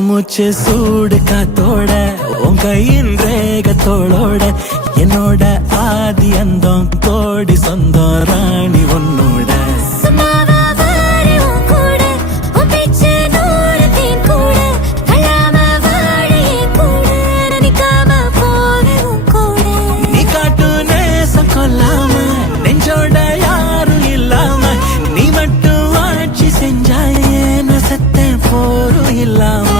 மூச்சு சூடு காத்தோட உன் கையின் ரேகத்தோளோட என்னோட ஆதி அந்தம் கோடி சொந்தம் ராணி உன்னோட நீ காட்டு நேசம் கொல்லாம நெஞ்சோட யாரும் இல்லாம நீ மட்டும் ஆட்சி செஞ்சாயே நசத்த போரும் இல்லாம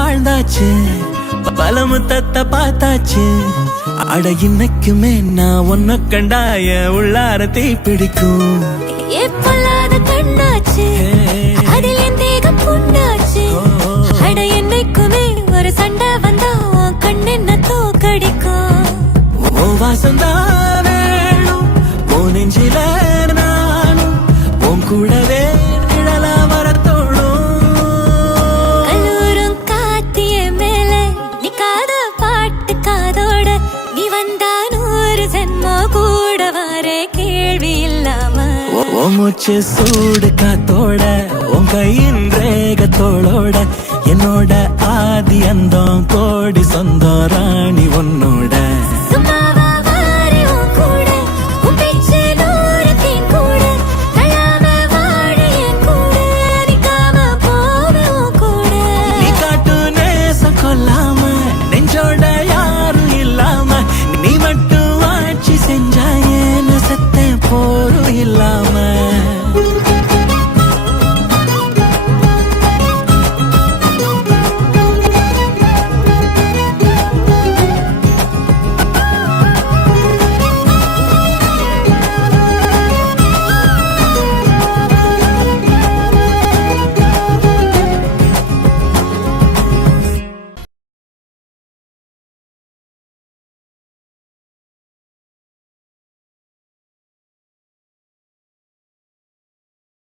வாழ்ந்தாச்சு பல முத்தத்தை பார்த்தாச்சு அட இன்னைக்குமே நான் உன்ன கண்டாய உள்ளார தீ பிடிக்கும் கண்ணாச்சு அதில் என் தேகம் புண்ணாச்சு அட என்னைக்குமே ஒரு சண்டை வந்தா கண் என்ன தோக்கடிக்கும் ஓ வாசந்தான் வேணும் ஓ நெஞ்சில நானும் உன் கூடவே நிழலா வரத்தோடும் மூச்சு சூடு காத்தோட உன் கையின் ரேகத்தோளோட என்னோட ஆதி அந்தம் கோடி சொந்தம் ராணி உன்னோட